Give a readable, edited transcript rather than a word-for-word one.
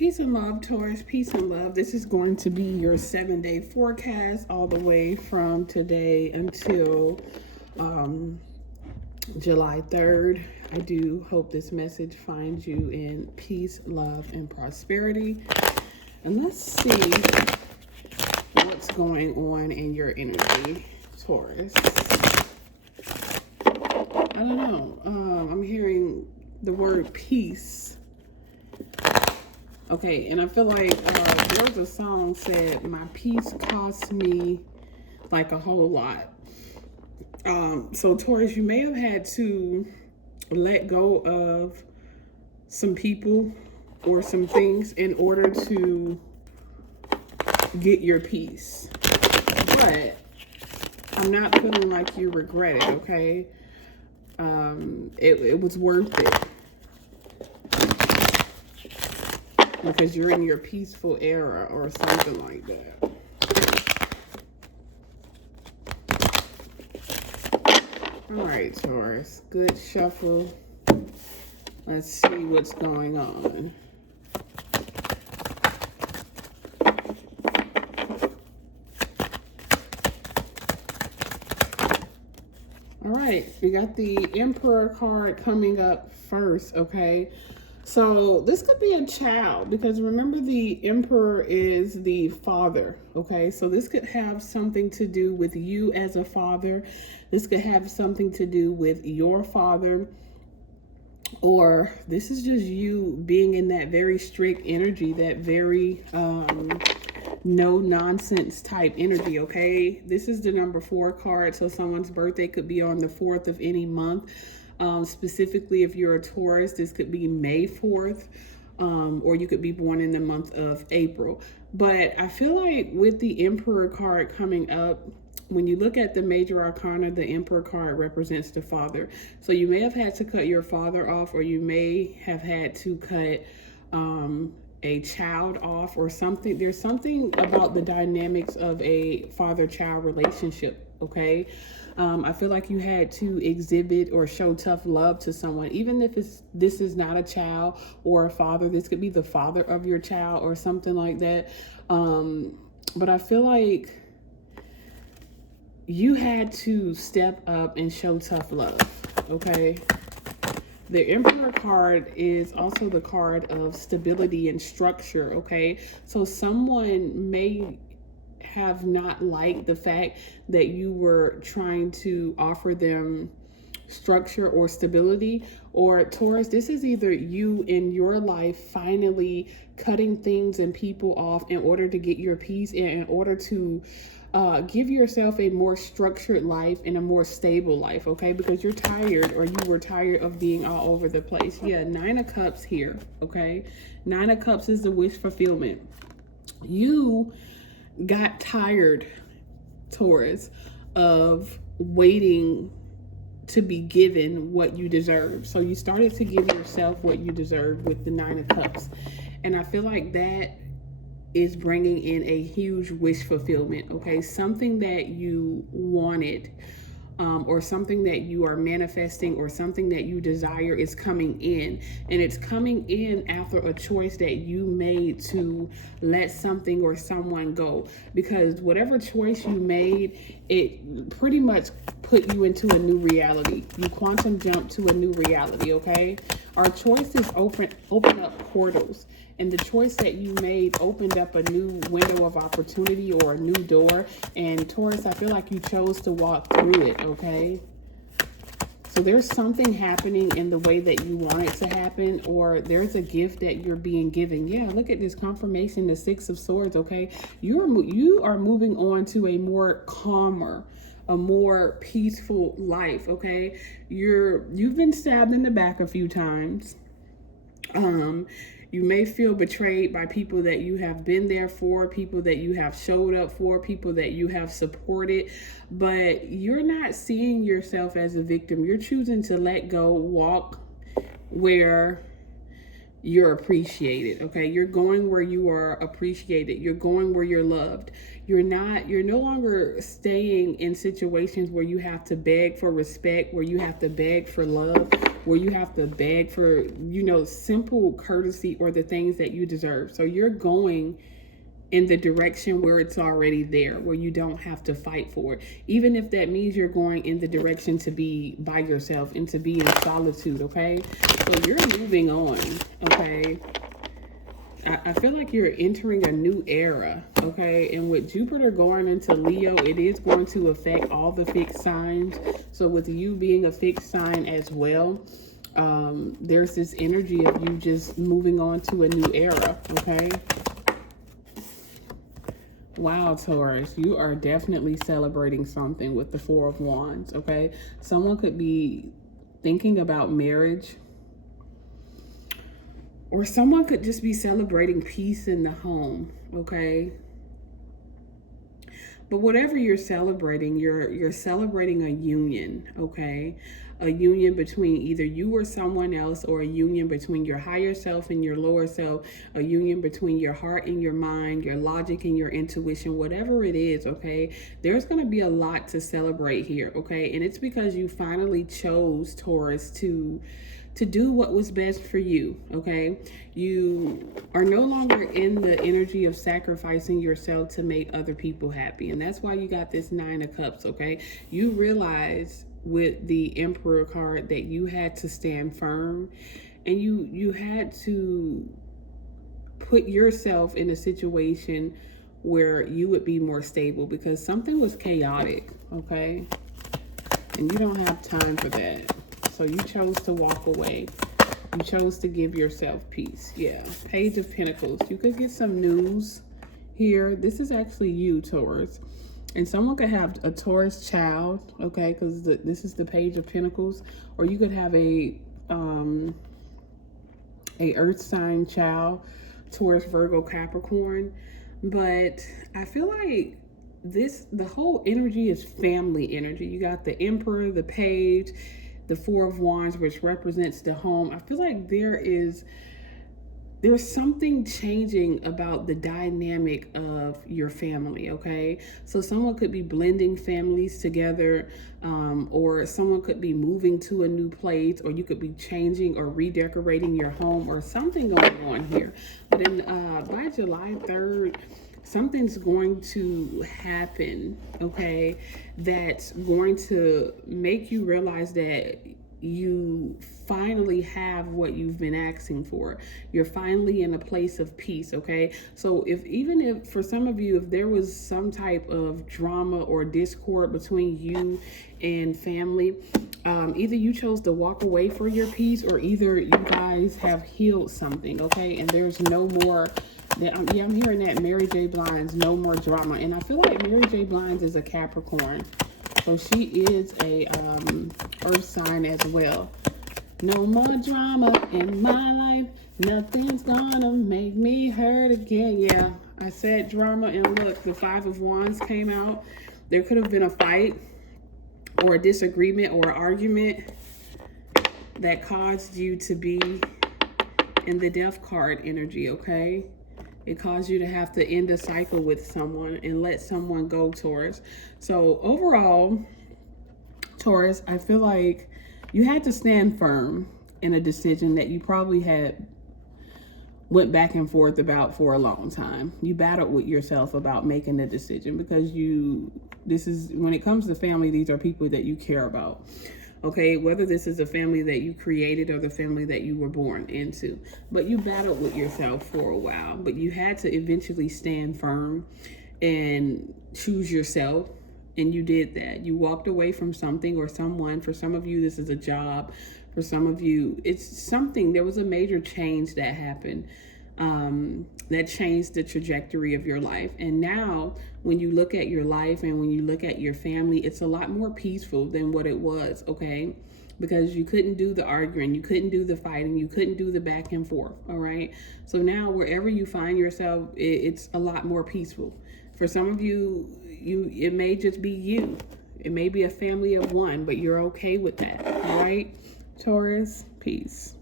Peace and love, Taurus. Peace and love. This is going to be your 7-day forecast all the way from today until July 3rd. I do hope this message finds you in peace, love, and prosperity. And let's see what's going on in your energy, Taurus. I don't know. I'm hearing the word peace. Okay, and I feel like there was a song said, my peace cost me like a whole lot. So Taurus, you may have had to let go of some people or some things in order to get your peace. But I'm not feeling like you regret it, okay? It was worth it. Because you're in your peaceful era or something like that. All right, Taurus. Good shuffle. Let's see what's going on. All right, we got the Emperor card coming up first, okay? So this could be a child, because remember the Emperor is the father, okay? So this could have something to do with you as a father. This could have something to do with your father. Or this is just you being in that very strict energy, that very no nonsense type energy, okay? This is the number 4 card. So someone's birthday could be on the 4th of any month. Specifically, if you're a Taurus, this could be May 4th, or you could be born in the month of April. But I feel like with the Emperor card coming up, when you look at the major arcana, the Emperor card represents the father. So you may have had to cut your father off, or you may have had to cut a child off or something. There's something about the dynamics of a father-child relationship, okay? I feel like you had to exhibit or show tough love to someone, even if this is not a child or a father. This could be the father of your child or something like that. But I feel like you had to step up and show tough love, okay? The Emperor card is also the card of stability and structure, okay? So someone may have not liked the fact that you were trying to offer them structure or stability. Or Taurus, this is either you in your life finally cutting things and people off in order to get your peace and in order to give yourself a more structured life and a more stable life, okay? Because you're tired, or you were tired of being all over the place. Yeah, 9 of Cups here, okay? 9 of Cups is the wish fulfillment. You got tired, Taurus, of waiting to be given what you deserve. So you started to give yourself what you deserve with the 9 of Cups. And I feel like that is bringing in a huge wish fulfillment, okay? Something that you wanted, or something that you are manifesting, or something that you desire is coming in. And it's coming in after a choice that you made to let something or someone go. Because whatever choice you made, it pretty much put you into a new reality. You quantum jump to a new reality, okay? Our choices open up portals. And the choice that you made opened up a new window of opportunity or a new door. And Taurus, I feel like you chose to walk through it, okay? So there's something happening in the way that you want it to happen, or there's a gift that you're being given. Yeah, look at this confirmation, the 6 of Swords, okay? You are moving on to a more calmer, a more peaceful life, okay? You've been stabbed in the back a few times. You may feel betrayed by people that you have been there for, people that you have showed up for, people that you have supported, but you're not seeing yourself as a victim. You're choosing to let go, walk where you're appreciated. Okay, you're going where you are appreciated, you're going where you're loved. You're no longer staying in situations where you have to beg for respect, where you have to beg for love, where you have to beg for, simple courtesy or the things that you deserve. So you're going in the direction where it's already there, where you don't have to fight for it. Even if that means you're going in the direction to be by yourself and to be in solitude, okay? So you're moving on, okay? I feel like you're entering a new era, okay? And with Jupiter going into Leo, it is going to affect all the fixed signs. So with you being a fixed sign as well, there's this energy of you just moving on to a new era, okay? Wow, Taurus, you are definitely celebrating something with the Four of Wands, okay? Someone could be thinking about marriage, or someone could just be celebrating peace in the home, okay? But whatever you're celebrating, you're celebrating a union, okay? A union between either you or someone else, or a union between your higher self and your lower self, a union between your heart and your mind, your logic and your intuition, whatever it is, okay? There's going to be a lot to celebrate here, okay? And it's because you finally chose, Taurus, to do what was best for you, okay? You are no longer in the energy of sacrificing yourself to make other people happy. And that's why you got this Nine of Cups, okay? You realize with the Emperor card that you had to stand firm, and you had to put yourself in a situation where you would be more stable, because something was chaotic, okay? And you don't have time for that. So you chose to walk away. You chose to give yourself peace. Yeah. Page of Pentacles. You could get some news here. This is actually you, Taurus. And someone could have a Taurus child, okay? Because this is the Page of Pentacles. Or you could have a earth sign child, Taurus, Virgo, Capricorn. But I feel like the whole energy is family energy. You got the Emperor, the Page, the Four of Wands, which represents the home. I feel like there's something changing about the dynamic of your family, okay? So someone could be blending families together, or someone could be moving to a new place, or you could be changing or redecorating your home, or something going on here. But by July 3rd, something's going to happen, okay, that's going to make you realize that you finally have what you've been asking for. You're finally in a place of peace, okay? So even if for some of you, if there was some type of drama or discord between you and family, either you chose to walk away for your peace, or either you guys have healed something, okay? And there's no more. I'm hearing that Mary J. Blind, no more drama. And I feel like Mary J. Blind is a Capricorn. So she is a earth sign as well. No more drama in my life. Nothing's gonna make me hurt again. Yeah, I said drama, and look, the Five of Wands came out. There could have been a fight or a disagreement or an argument that caused you to be in the Death card energy, okay? It caused you to have to end a cycle with someone and let someone go, Taurus. So overall, Taurus, I feel like you had to stand firm in a decision that you probably had went back and forth about for a long time. You battled with yourself about making a decision, because when it comes to family, these are people that you care about. Okay, whether this is a family that you created or the family that you were born into. But you battled with yourself for a while, but you had to eventually stand firm and choose yourself. And you did that. You walked away from something or someone. For some of you, this is a job. For some of you, it's something. There was a major change that happened. That changed the trajectory of your life. And now when you look at your life and when you look at your family, it's a lot more peaceful than what it was, okay? Because you couldn't do the arguing, you couldn't do the fighting, you couldn't do the back and forth, all right? So now wherever you find yourself, it's a lot more peaceful. For some of you, it may just be you. It may be a family of one, but you're okay with that, all right? Taurus, peace.